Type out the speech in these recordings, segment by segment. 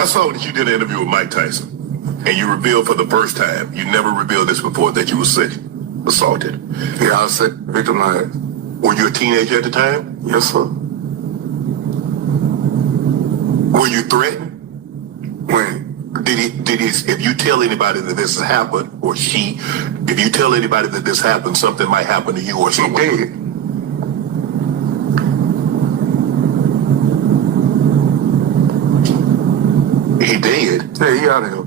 I saw that you did an interview with Mike Tyson, and you revealed for the first time, you never revealed this before, that you were assaulted. Yeah, I was victimized. Were you a teenager at the time? Yes, sir. Were you threatened? When? If you tell anybody that this has happened, or if you tell anybody that this happened, something might happen to you or someone. He did. He did? Yeah, he out of here.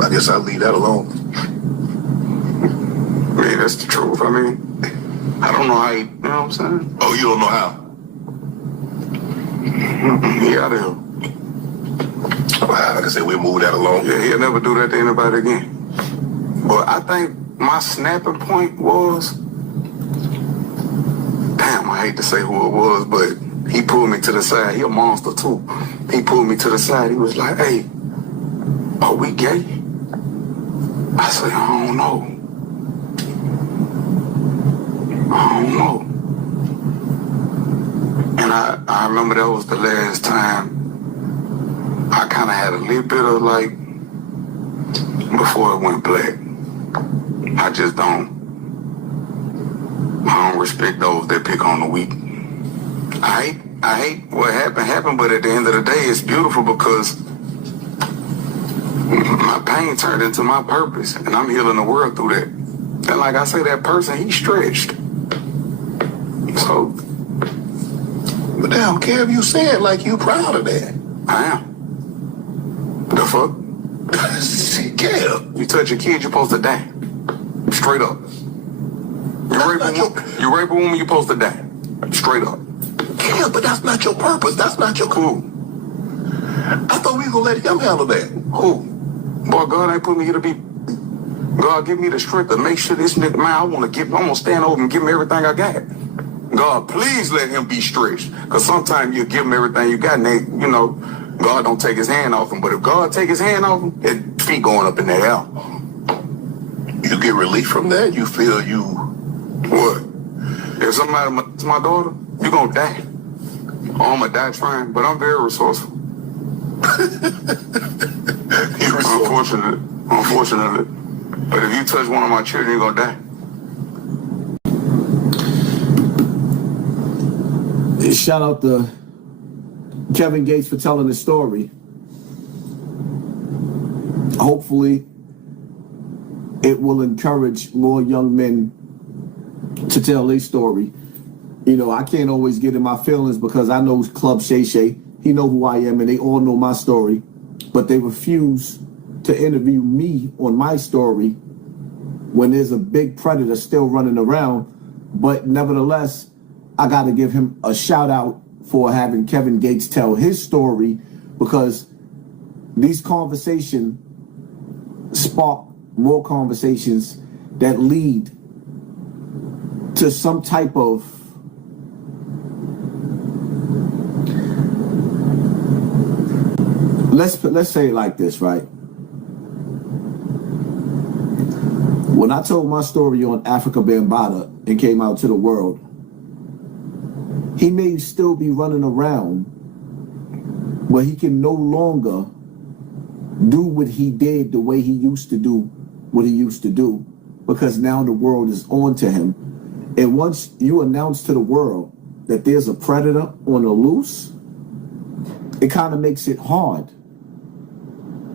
I guess I'll leave that alone. Man, that's the truth. I mean, I don't know how he, you know what I'm saying? Oh, you don't know how? He out of here. Like I said, we'll move that along. Yeah, he'll never do that to anybody again. But I think my snapping point was, damn, I hate to say who it was, but he pulled me to the side. He a monster too. He pulled me to the side. He was like, hey, are we gay? I said, I don't know. I don't know. And I remember that was the last time I kind of had a little bit of like, before it went black. I just don't respect those that pick on the weak. I hate what happened, but at the end of the day, it's beautiful because my pain turned into my purpose, and I'm healing the world through that. And like I say, that person, he stretched. So. But damn, Kev, you said like you proud of that. I am. The fuck? Kev. You touch a kid, you're supposed to die. Straight up. You rape a woman, you're supposed to die. Straight up. Yeah, but that's not your purpose. That's not your Cool. I thought we were going to let him handle that. Who? Boy, God ain't put me here to be. God give me the strength to make sure this nigga, man, I'm going to stand over and give him everything I got. God, please let him be stretched. Because sometimes you give him everything you got, and they, you know, God don't take his hand off him. But if God take his hand off him, his feet going up in the air. You get relief from that? You feel you... What? If somebody, it's my daughter, you going to die. Or I'm going to die trying, but I'm very resourceful. Unfortunately. But if you touch one of my children, you're going to die. Shout out to Kevin Gates for telling his story. Hopefully, it will encourage more young men to tell their story. You know, I can't always get in my feelings because I know Club Shay Shay. He know who I am and they all know my story. But they refuse to interview me on my story when there's a big predator still running around. But nevertheless, I got to give him a shout out for having Kevin Gates tell his story, because these conversations spark more conversations that lead to some type of let's say it like this, right? When I told my story on Africa Bambaataa and came out to the world, he may still be running around, but he can no longer do what he did the way he used to do what he used to do, because now the world is on to him. And once you announce to the world that there's a predator on the loose, it kind of makes it hard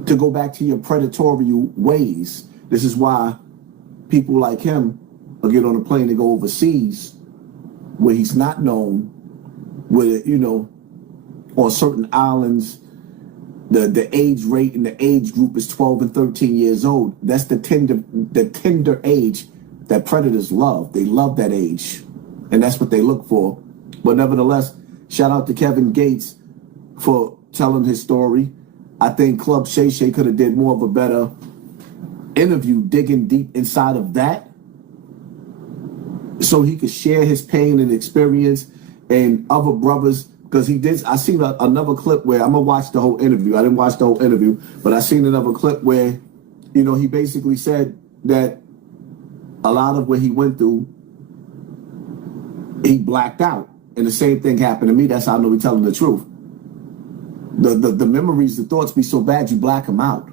to go back to your predatory ways. This is why people like him will get on a plane and go overseas where he's not known, where, you know, on certain islands, the age rate and the age group is 12 and 13 years old. That's the tender age that predators love. They love that age, and that's what they look for. But nevertheless, shout out to Kevin Gates for telling his story. I think Club Shay Shay could have did more of a better interview, digging deep inside of that, so he could share his pain and experience, and other brothers, because he did. I seen another clip where, I'm gonna watch the whole interview. I didn't watch the whole interview, but I seen another clip where, you know, he basically said that a lot of what he went through, he blacked out, and the same thing happened to me. That's how I know he's telling the truth. The memories, the thoughts be so bad you black them out.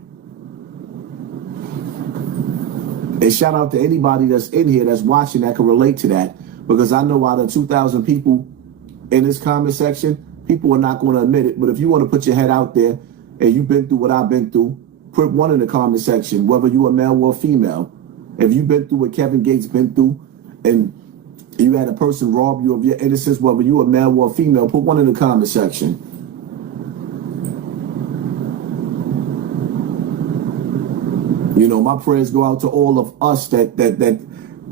And shout out to anybody that's in here that's watching that can relate to that, because I know out of 2,000 people in this comment section, people are not going to admit it. But if you want to put your head out there and you've been through what I've been through, put one in the comment section, whether you are male or female. If you've been through what Kevin Gates been through and you had a person rob you of your innocence, whether you are male or female, put one in the comment section. You know, my prayers go out to all of us that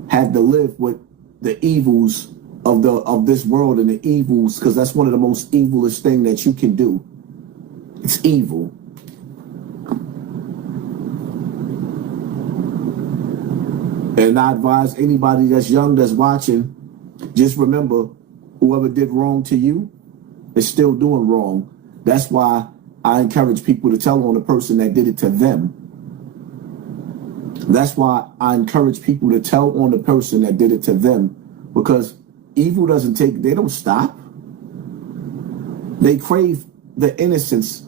had to live with the evils of this world and the evils, because that's one of the most evilest thing that you can do. It's evil. And I advise anybody that's young that's watching, just remember, whoever did wrong to you is still doing wrong. That's why I encourage people to tell on the person that did it to them. That's why I encourage people to tell on the person that did it to them, because evil they don't stop. They crave the innocence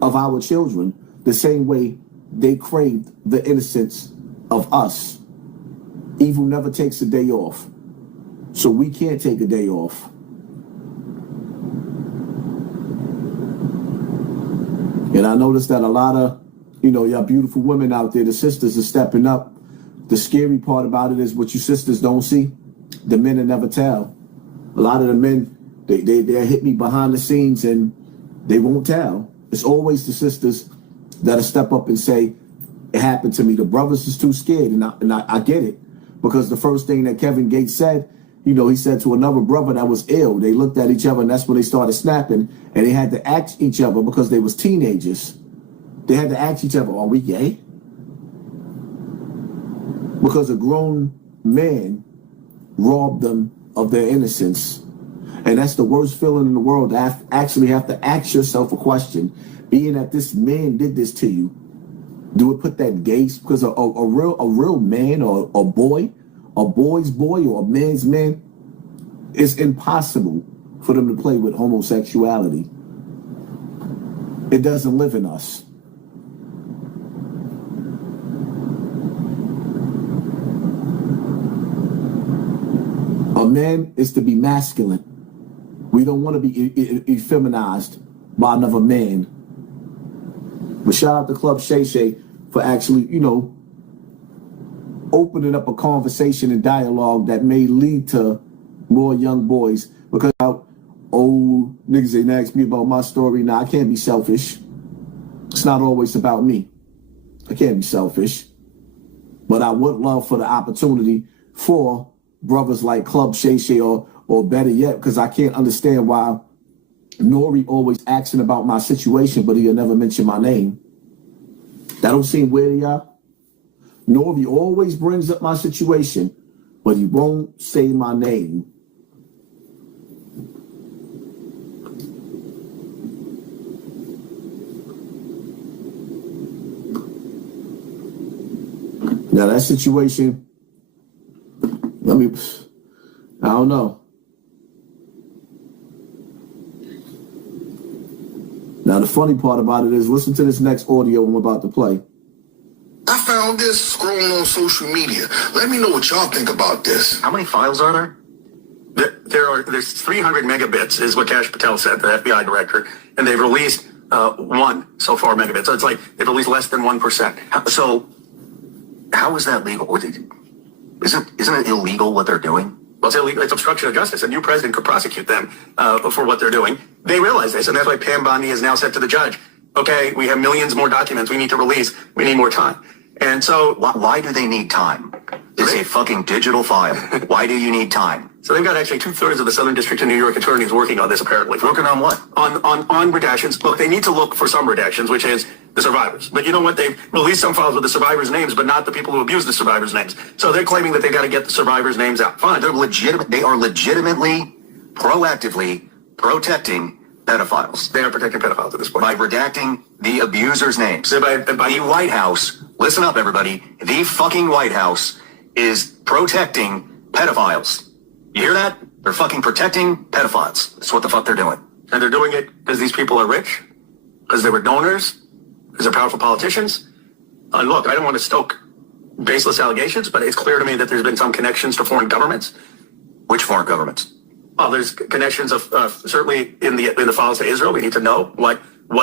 of our children the same way they craved the innocence of us. Evil never takes a day off. So we can't take a day off. And I noticed that a lot of, y'all beautiful women out there, the sisters are stepping up. The scary part about it is what you sisters don't see, the men will never tell. A lot of the men, they hit me behind the scenes and they won't tell. It's always the sisters that'll step up and say, it happened to me. The brothers is too scared, and I get it. Because the first thing that Kevin Gates said, he said to another brother that was ill, they looked at each other and that's when they started snapping, and they had to ask each other, because they was teenagers. They had to ask each other, are we gay? Because a grown man robbed them of their innocence. And that's the worst feeling in the world, to actually have to ask yourself a question. Being that this man did this to you, do it put that gay, because a real man or a boy, a boy's boy or a man's man, it's impossible for them to play with homosexuality. It doesn't live in us. A man is to be masculine. We don't want to be effeminized by another man. But shout out to Club Shay Shay for actually, opening up a conversation and dialogue that may lead to more young boys. Because old niggas ain't asked me about my story. Now, I can't be selfish. It's not always about me. I can't be selfish. But I would love for the opportunity for brothers like Club Shay Shay or better yet, because I can't understand why Nori always asking about my situation, but he'll never mention my name. That don't seem weird to y'all? Nori always brings up my situation, but he won't say my name. Now that situation, I don't know. Now, the funny part about it is, listen to this next audio I'm about to play. I found this scrolling on social media. Let me know what y'all think about this. How many files are there? There's 300 megabits is what Kash Patel said, the FBI director, and they've released 1 so far megabits. So it's like they've released less than 1%. So how is that legal? Isn't it illegal what they're doing? Well, it's illegal. It's obstruction of justice. A new president could prosecute them for what they're doing. They realize this, and that's why Pam Bondi has now said to the judge, okay, we have millions more documents we need to release. We need more time. And so why do they need time? It's a fucking digital file. Why do you need time? So they've got actually 2/3 of the Southern District of New York attorneys working on this, apparently. Working on what? On redactions. Look, they need to look for some redactions, which is the survivors. But you know what? They've released some files with the survivors' names, but not the people who abused the survivors' names. So they're claiming that they've got to get the survivors' names out. Fine. They are legitimately, proactively protecting pedophiles. They are protecting pedophiles at this point. By redacting the abusers' names. So by the White House, listen up, everybody. The fucking White House is protecting pedophiles. You hear that? They're fucking protecting pedophiles. That's what the fuck they're doing. And they're doing it because these people are rich? because they were donors, because they're powerful politicians. Look, I don't want to stoke baseless allegations, but it's clear to me that there's been some connections to foreign governments. Which foreign governments? Well, there's connections of certainly in the files to Israel. We need to know what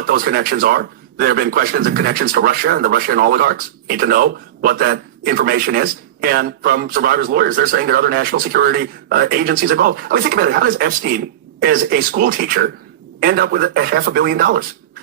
those connections are. There have been questions of connections to Russia and the Russian oligarchs. We need to know what that information is. And from survivors' lawyers, they're saying there are other national security agencies involved. I mean, think about it. How does Epstein, as a school teacher, end up with $500 million?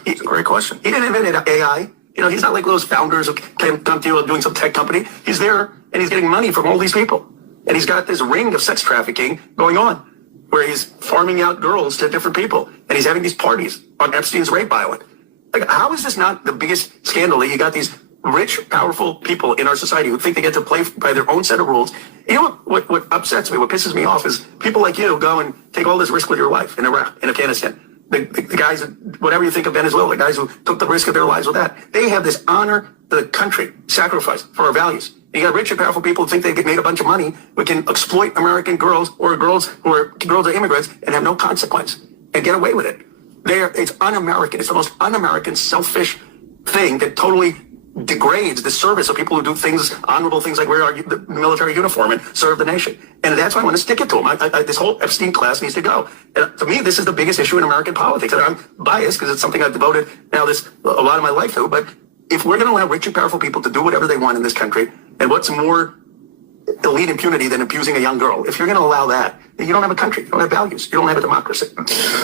It's a great question. He didn't invent AI. You know, he's not like those founders who come to you doing some tech company. He's there and he's getting money from all these people. And he's got this ring of sex trafficking going on where he's farming out girls to different people. And he's having these parties on Epstein's rape island. Like, how is this not the biggest scandal that you got these rich, powerful people in our society who think they get to play by their own set of rules? You know what upsets me, what pisses me off is people like you go and take all this risk with your life in Iraq, in Afghanistan. The guys, whatever you think of Venezuela, the guys who took the risk of their lives with that, they have this honor to the country, sacrifice for our values. You got rich and powerful people who think they get made a bunch of money, who can exploit American girls or girls who are girls of immigrants and have no consequence and get away with it. It's un-American. It's the most un-American, selfish thing that totally degrades the service of people who do things, honorable things like wear the military uniform and serve the nation. And that's why I want to stick it to them. This whole Epstein class needs to go. And to me, this is the biggest issue in American politics. And I'm biased because it's something I've devoted a lot of my life to. But if we're going to allow rich and powerful people to do whatever they want in this country, and what's more elite impunity than abusing a young girl, if you're going to allow that, then you don't have a country. You don't have values. You don't have a democracy.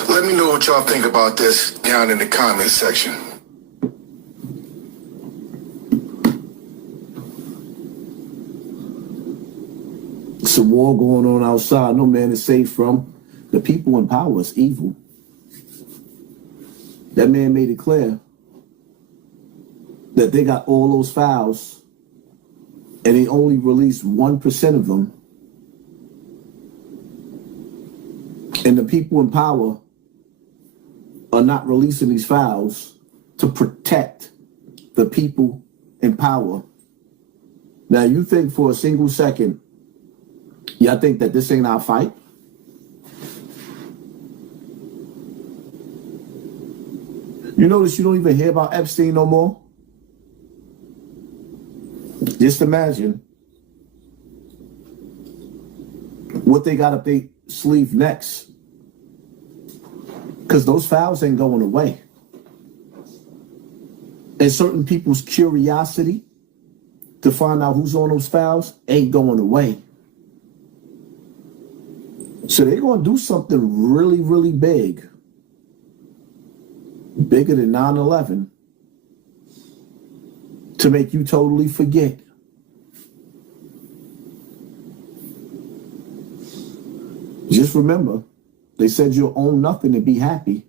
Let me know what y'all think about this down in the comments section. It's a war going on outside. No man is safe from. The people in power is evil. That man made it clear that they got all those files and they only released 1% of them. And the people in power are not releasing these files to protect the people in power. Now, you think for a single second, y'all think that this ain't our fight? You notice you don't even hear about Epstein no more? Just imagine what they got up their sleeve next. Because those files ain't going away. And certain people's curiosity to find out who's on those files ain't going away. So they're going to do something really, really big. Bigger than 9/11. To make you totally forget. Just remember, they said you'll own nothing and be happy.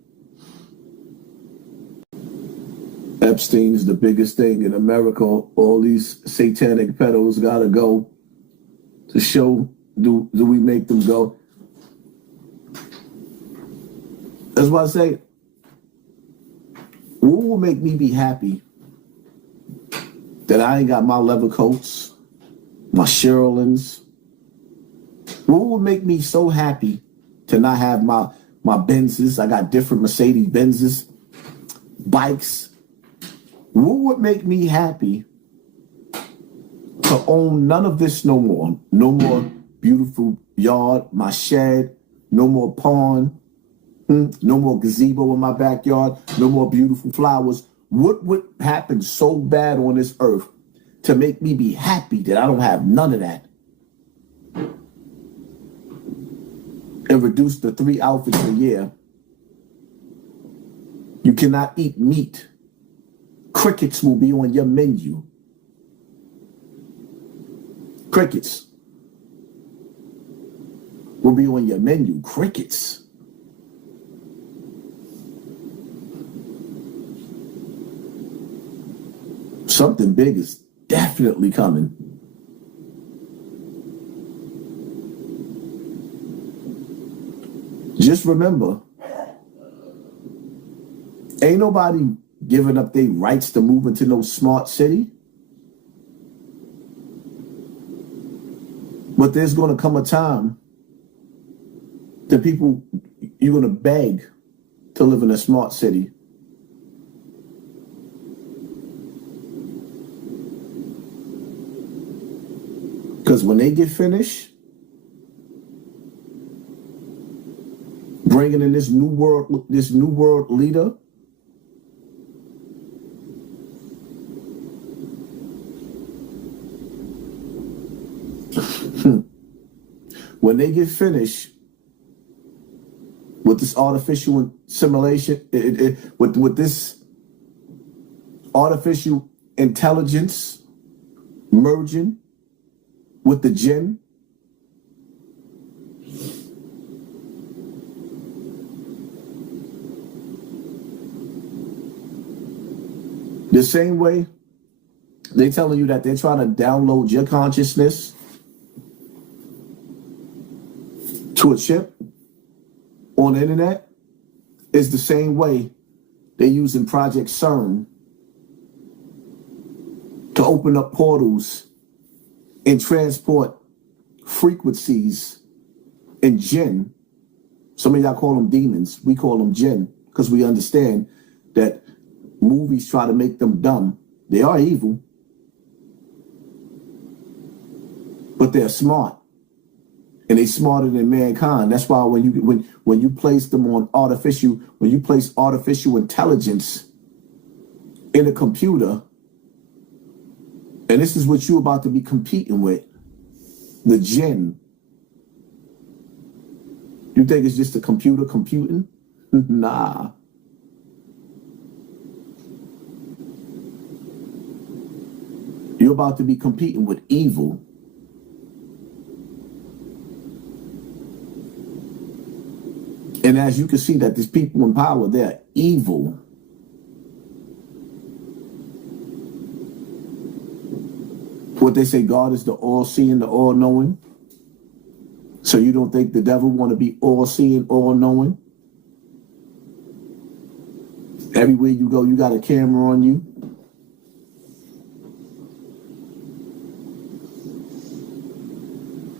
Epstein is the biggest thing in America. All these satanic pedos gotta go to show, do we make them go? That's why I say, what will make me be happy? That I ain't got my leather coats, my Sherilans. What would make me so happy to not have my Benzes? I got different Mercedes Benzes, bikes. What would make me happy to own none of this no more? No more beautiful yard, my shed, no more pond, no more gazebo in my backyard, no more beautiful flowers. What would happen so bad on this earth to make me be happy that I don't have none of that? And reduce the 3 outfits a year. You cannot eat meat. Crickets will be on your menu. Crickets will be on your menu. Crickets. Something big is definitely coming. Just remember, ain't nobody giving up their rights to move into no smart city. But there's going to come a time that you're going to beg to live in a smart city. Because when they get finished bringing in this new world leader, when they get finished with this artificial simulation, with this artificial intelligence merging with the jinn, the same way they're telling you that they're trying to download your consciousness to a chip on the internet, is the same way they're using Project CERN to open up portals and transport frequencies and jinn. Some of y'all call them demons. We call them jinn because we understand that movies try to make them dumb. They are evil, but they're smart, and they're smarter than mankind. That's why when you place them on when you place artificial intelligence in a computer, and this is what you're about to be competing with, the jinn. You think it's just a computer computing? Nah. You're about to be competing with evil. And as you can see that these people in power, they're evil. What they say, God is the all-seeing, the all-knowing. So you don't think the devil want to be all-seeing, all-knowing? Everywhere you go, you got a camera on you.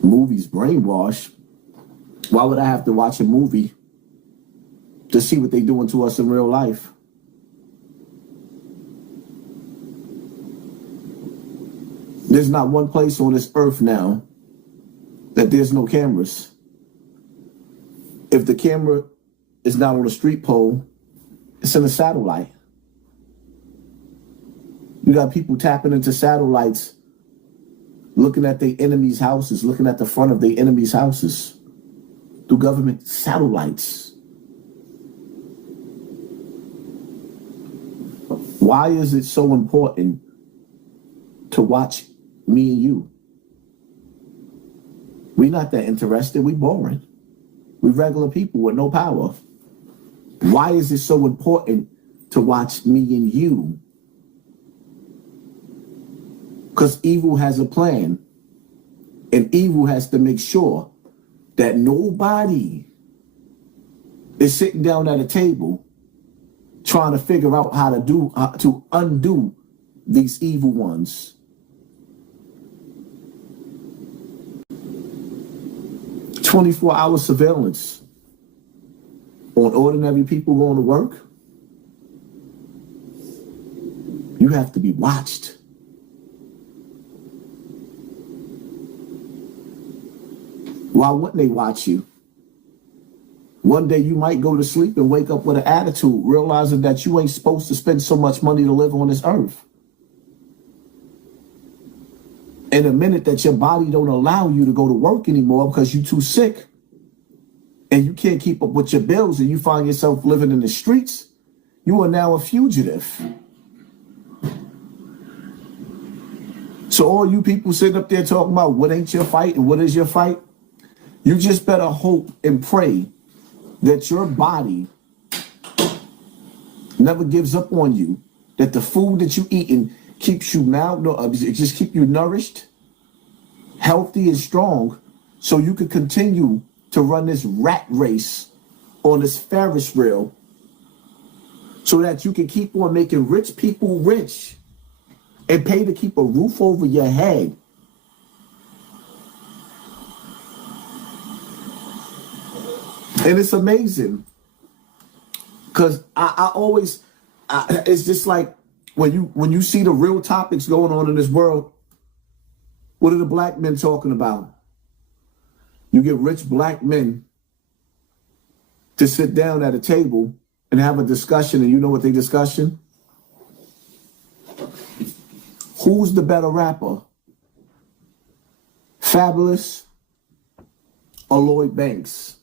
Movies brainwash. Why would I have to watch a movie to see what they're doing to us in real life? There's not one place on this earth now that there's no cameras. If the camera is not on a street pole, it's in a satellite. You got people tapping into satellites, looking at their enemies' houses, looking at the front of their enemies' houses through government satellites. Why is it so important to watch me and you? We're not that interested. We boring. We regular people with no power. Why is it so important to watch me and you? Because evil has a plan. And evil has to make sure that nobody is sitting down at a table trying to figure out how to undo these evil ones. "24-hour surveillance on ordinary people going to work." You have to be watched. Why wouldn't they watch you? One day you might go to sleep and wake up with an attitude, realizing that you ain't supposed to spend so much money to live on this earth. In a minute that your body don't allow you to go to work anymore because you're too sick and you can't keep up with your bills and you find yourself living in the streets, you are now a fugitive. So all you people sitting up there talking about what ain't your fight and what is your fight, you just better hope and pray that your body never gives up on you, that the food that you eating keeps you just keep you nourished, healthy and strong, so you can continue to run this rat race on this Ferris wheel, so that you can keep on making rich people rich and pay to keep a roof over your head. And it's amazing because I always, it's just like when you see the real topics going on in this world, What are the black men talking about? You get rich black men to sit down at a table and have a discussion, and you know what they discussion? Who's the better rapper? Fabulous or Lloyd Banks?